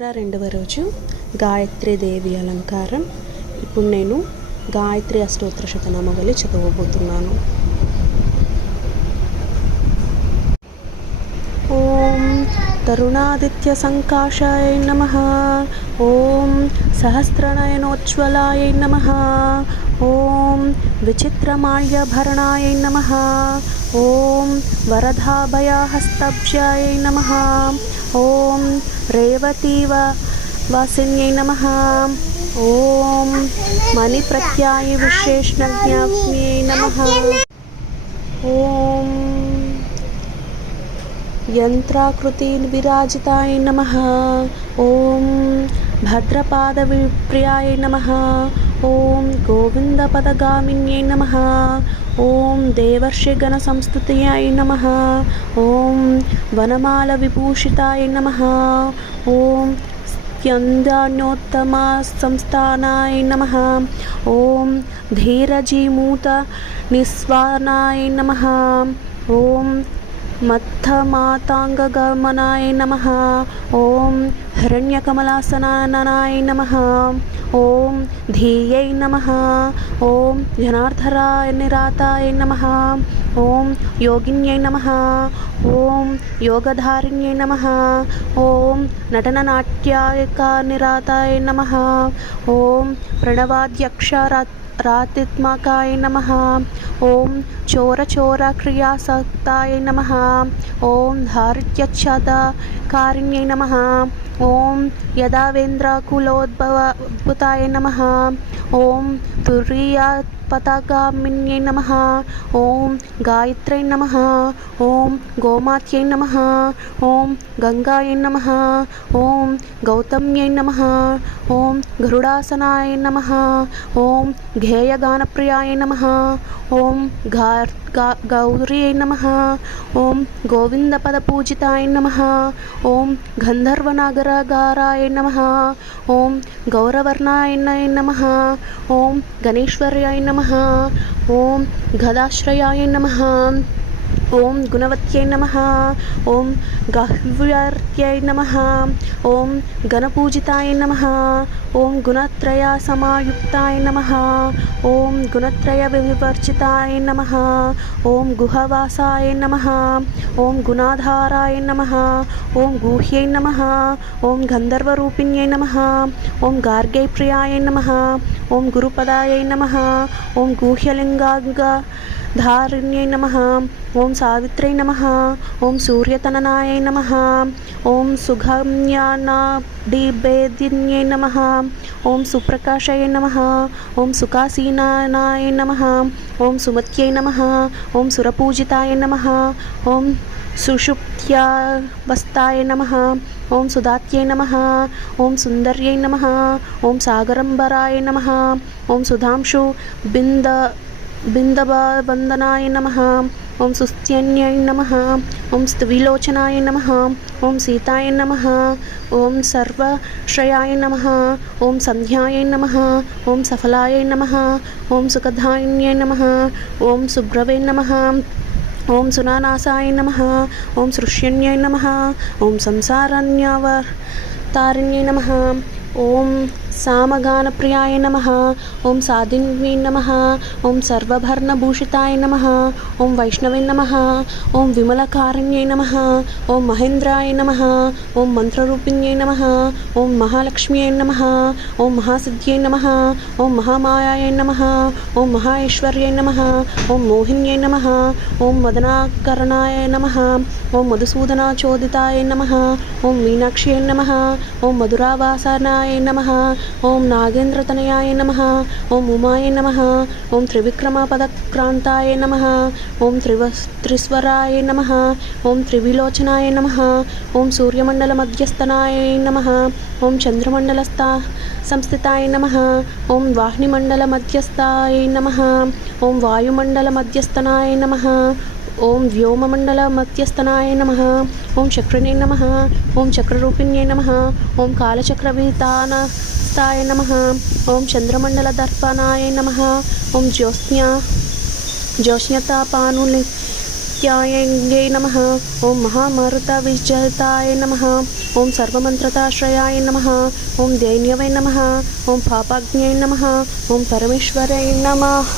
రెండవ రోజు గాయత్రీ దేవి అలంకారం. ఇప్పుడు నేను గాయత్రి అష్టోత్తర శతనామావళి చదవబోతున్నాను. ఓం తరుణాదిత్య సంకాశాయ నమః. ఓం సహస్రనయనోజ్వలాయ నమః. ఓం విచిత్రమాల్యభరణాయ నమః. ఓం వరదాభయహస్తాబ్జాయ నమః. ఓం రేవతీవాసిన్యై నమః. ఓం మణిప్రత్యాయ విశేషజ్ఞాప్న్యై నమః. ఓం యంత్రాకృతి విరాజితాయ నమః. ఓం భద్రపాదవిప్రియాయ నమః. ఓం గోవిందపదగామిన్యై నమః. ఓం దేవర్షిగణ సంస్తుత్యాయ నమః. ఓం వనమాల విభూషితాయ నమః. ఓం స్కందాన్యోత్తమ సంస్థానాయ నమః. ఓం ధీరజీమూత నిస్వానాయ నమః. ఓం మత్తమాతాంగగమనాయ నమః. ఓం హిరణ్యకమలాసనాయ నమః. ఓం ధీయై నమః. ఓం జనార్దరాయ నిరాతాయ నమః. ఓం యోగిన్యై నమః. ఓం యోగధారిణ్యై నమః. ఓం నటననాట్యాయక నిరాతాయ నమః. ఓం ప్రణవాధ్యక్షరాతిత్మకాయ నమః. ఓం చోరచోరక్రియాసక్తాయ నమః. ఓం ధారిత్యచ్ఛాదకారిణ్యై నమః. ఓం యదావేంద్రకులోద్భవాయ నమః. ఓం తురీయపతాకామిన్యై నమః. ఓం గాయత్ర్యై నమః. ఓం గోమాత్యై నమః. ఓం గంగాయై నమః. ఓం గౌతమ్యై నమః. ఓం గరుడాసనాయ నమః. ఓం గేయగానప్రియాయ నమః. ఓం గౌర్యై నమః. ఓం గోవిందపదపూజితాయ నమః. ఓం గంధర్వనగరగారాయ నమః. ఓం గౌరవర్ణాయ నమః. ఓం గణేశ్వర్యాయ నమః. ఓం గదాశ్రయాయ నమః. ఓం గుణవత్యై నమః. ఓం గహ్వర్యై నమః. ఓం గణపూజితాయ నమః. ఓం గుణత్రయ సమాయుక్తాయ నమః. ఓం గుణత్రయ వివర్జితాయ నమః. ఓం గుహవాసాయ నమః. ఓం గుణాధారాయ నమః. ఓం గుహ్యై నమః. ఓం గంధర్వరూపిణ్యై నమః. ఓం గార్గై ప్రియాయ నమః. ఓం గురుపదాయ నమః. ఓం గుహ్యలింగాంగధారిణ్యై నమః. ఓం సావిత్రై నమః. ఓం సూర్యతననాయ నమః. ఓం సుగమ్యానాడిభేదిన్యై నమః. ఓం సుప్రకాశాయ నమః. ఓం సుఖాసీనాయ నమః. ఓం సుమత్యై నమః. ఓం సురపూజితాయ నమః. ఓం సుషుప్త్యావస్థాయ నమః. ఓం సుదాత్యై నమః. ఓం సుందర్యై నమః. ఓం సాగరంబరాయ నమః. ఓం సుధాంశు బిందవందనాయ నమః. ఓం సుస్థ్యన్యై నమః. ఓం స్థివిలోచనాయ నమః. ఓం సీతాయ నమః. ఓం సర్వశ్రయాయ నమః. ఓం సంధ్యాయ నమః. ఓం సఫలాయ నమః. ఓం సుఖధాయిన్యై నమః. ఓం శుభ్రవే నమః. ఓం సునానాసాయ నమః. ఓం సృష్యన్యై నమః. ఓం సంసారాన్యవర్తారిణ్యై నమః. ఓం సామగానప్రియాయ నమః. ఓం సాధిన్వై నమః. ఓం సర్వభర్ణభూషితాయ నమః. ఓం వైష్ణవై నమః. ఓం విమలకారిణ్యై నమః. ఓం మహేంద్రాయ నమః. ఓం మంత్రరూపిణ్యై నమః. ఓం మహాలక్ష్మ్యై నమః. ఓం మహాసిద్ధ్యై నమః. ఓం మహామాయాయ నమః. ఓం మహేశ్వర్యై నమః. ఓం మోహిన్యై నమః. ఓం మదనాకరణాయ నమః. ఓం మధుసూదనాచోదితాయ నమః. ఓం మీనాక్ష్యై నమః. ఓం మధురావాసనాయ నమః. ఓం నాగేంద్రతనయాయ నమః. ఓం ఉమాయ నమః. ఓం త్రివిక్రమపదక్రాంతాయ నమః. ఓం త్రిస్వరాయ నమః. ఓం త్రివిలోచనాయ నమః. ఓం సూర్యమండలమధ్యస్థనాయ నమః. ఓం చంద్రమండలస్థ సంస్థితాయ నమః. ఓం వాహినిమండలమధ్యస్థాయ నమః. ఓం వాయుమండలమధ్యస్థనాయ నమః. ఓం వ్యోమమండలమధ్యస్థనాయ నమః. ఓం చక్రిణే నమః. ఓం చక్రరూపిణ్యై నమః. ఓం కాలచక్రవితానస్థాయ నమః. ఓం చంద్రమండలదర్పణాయ నమః. ఓం జ్యోత్స్నతాపానులి प्रत्यायङ्गे नमः। ॐ महामारुतविजयताय नमः। ॐ सर्वमन्त्रताश्रयाय नमः। ॐ दैन्यवे नमः। ॐ पापाग्न्यै नमः। ॐ परमेश्वरै नमः।